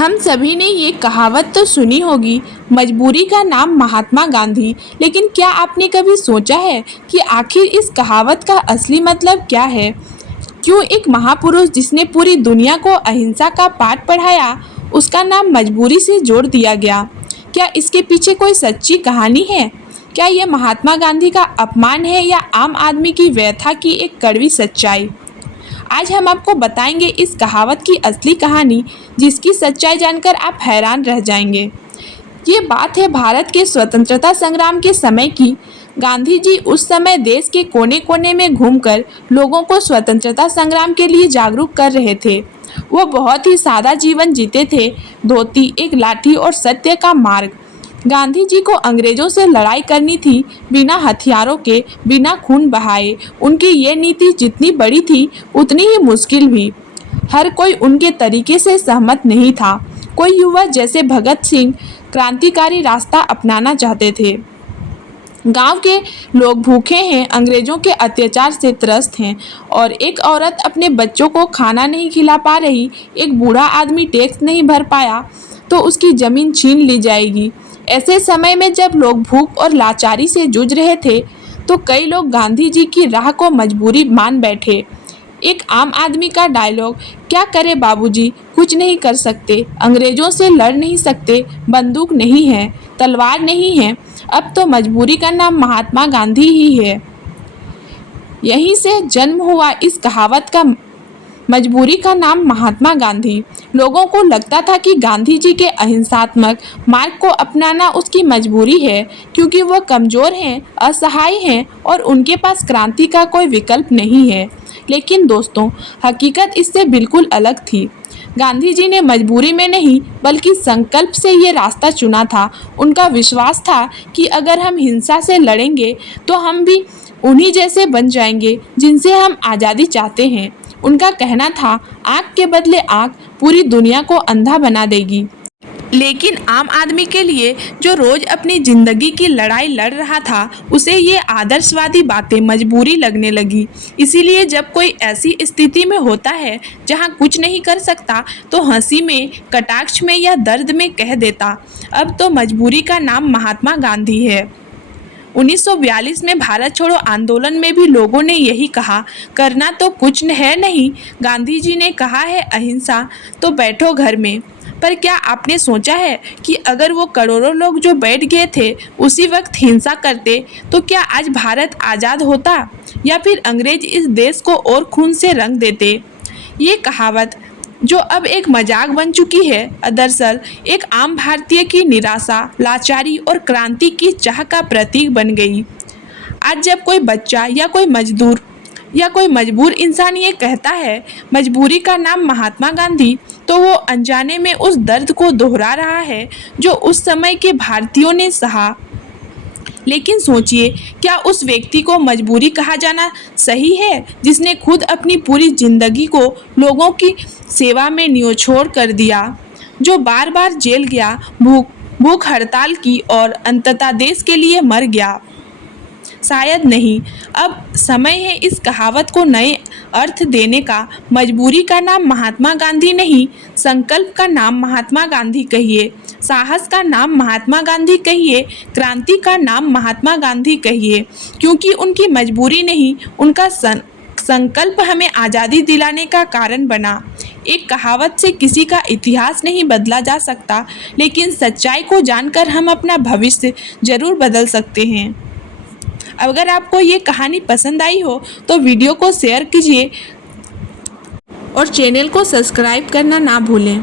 हम सभी ने ये कहावत तो सुनी होगी, मजबूरी का नाम महात्मा गांधी। लेकिन क्या आपने कभी सोचा है कि आखिर इस कहावत का असली मतलब क्या है? क्यों एक महापुरुष जिसने पूरी दुनिया को अहिंसा का पाठ पढ़ाया, उसका नाम मजबूरी से जोड़ दिया गया? क्या इसके पीछे कोई सच्ची कहानी है? क्या यह महात्मा गांधी का अपमान है या आम आदमी की व्यथा की एक कड़वी सच्चाई? आज हम आपको बताएंगे इस कहावत की असली कहानी, जिसकी सच्चाई जानकर आप हैरान रह जाएंगे। ये बात है भारत के स्वतंत्रता संग्राम के समय की। गांधी जी उस समय देश के कोने कोने में घूमकर लोगों को स्वतंत्रता संग्राम के लिए जागरूक कर रहे थे। वो बहुत ही सादा जीवन जीते थे, धोती, एक लाठी और सत्य का मार्ग। गांधी जी को अंग्रेजों से लड़ाई करनी थी, बिना हथियारों के, बिना खून बहाए। उनकी ये नीति जितनी बड़ी थी उतनी ही मुश्किल भी। हर कोई उनके तरीके से सहमत नहीं था। कोई युवा जैसे भगत सिंह क्रांतिकारी रास्ता अपनाना चाहते थे। गांव के लोग भूखे हैं, अंग्रेजों के अत्याचार से त्रस्त हैं, और एक औरत अपने बच्चों को खाना नहीं खिला पा रही, एक बूढ़ा आदमी टैक्स नहीं भर पाया तो उसकी ज़मीन छीन ली जाएगी। ऐसे समय में जब लोग भूख और लाचारी से जूझ रहे थे, तो कई लोग गांधी जी की राह को मजबूरी मान बैठे। एक आम आदमी का डायलॉग, क्या करे बाबूजी, कुछ नहीं कर सकते, अंग्रेजों से लड़ नहीं सकते, बंदूक नहीं है, तलवार नहीं है, अब तो मजबूरी का नाम महात्मा गांधी ही है। यहीं से जन्म हुआ इस कहावत का, मजबूरी का नाम महात्मा गांधी। लोगों को लगता था कि गांधी जी के अहिंसात्मक मार्ग को अपनाना उसकी मजबूरी है, क्योंकि वह कमज़ोर हैं, असहाय हैं और उनके पास क्रांति का कोई विकल्प नहीं है। लेकिन दोस्तों, हकीकत इससे बिल्कुल अलग थी। गांधी जी ने मजबूरी में नहीं बल्कि संकल्प से ये रास्ता चुना था। उनका विश्वास था कि अगर हम हिंसा से लड़ेंगे तो हम भी उन्हीं जैसे बन जाएंगे जिनसे हम आज़ादी चाहते हैं। उनका कहना था, आँख के बदले आँख पूरी दुनिया को अंधा बना देगी। लेकिन आम आदमी के लिए, जो रोज़ अपनी ज़िंदगी की लड़ाई लड़ रहा था, उसे ये आदर्शवादी बातें मजबूरी लगने लगी। इसीलिए जब कोई ऐसी स्थिति में होता है जहाँ कुछ नहीं कर सकता, तो हंसी में, कटाक्ष में या दर्द में कह देता, अब तो मजबूरी का नाम महात्मा गांधी है। 1942 में भारत छोड़ो आंदोलन में भी लोगों ने यही कहा, करना तो कुछ है नहीं, गांधी जी ने कहा है अहिंसा, तो बैठो घर में। पर क्या आपने सोचा है कि अगर वो करोड़ों लोग जो बैठ गए थे उसी वक्त हिंसा करते, तो क्या आज भारत आज़ाद होता, या फिर अंग्रेज इस देश को और खून से रंग देते? ये कहावत, जो अब एक मजाक बन चुकी है, दरअसल एक आम भारतीय की निराशा, लाचारी और क्रांति की चाह का प्रतीक बन गई। आज जब कोई बच्चा या कोई मजदूर या कोई मजबूर इंसान ये कहता है मजबूरी का नाम महात्मा गांधी, तो वो अनजाने में उस दर्द को दोहरा रहा है जो उस समय के भारतीयों ने सहा। लेकिन सोचिए, क्या उस व्यक्ति को मजबूरी कहा जाना सही है जिसने खुद अपनी पूरी जिंदगी को लोगों की सेवा में न्योछावर कर दिया, जो बार बार जेल गया, भूख हड़ताल की और अंततः देश के लिए मर गया? शायद नहीं। अब समय है इस कहावत को नए अर्थ देने का। मजबूरी का नाम महात्मा गांधी नहीं, संकल्प का नाम महात्मा गांधी कहिए, साहस का नाम महात्मा गांधी कहिए, क्रांति का नाम महात्मा गांधी कहिए, क्योंकि उनकी मजबूरी नहीं, उनका संकल्प हमें आज़ादी दिलाने का कारण बना। एक कहावत से किसी का इतिहास नहीं बदला जा सकता, लेकिन सच्चाई को जानकर हम अपना भविष्य जरूर बदल सकते हैं। अगर आपको ये कहानी पसंद आई हो तो वीडियो को शेयर कीजिए और चैनल को सब्सक्राइब करना ना भूलें।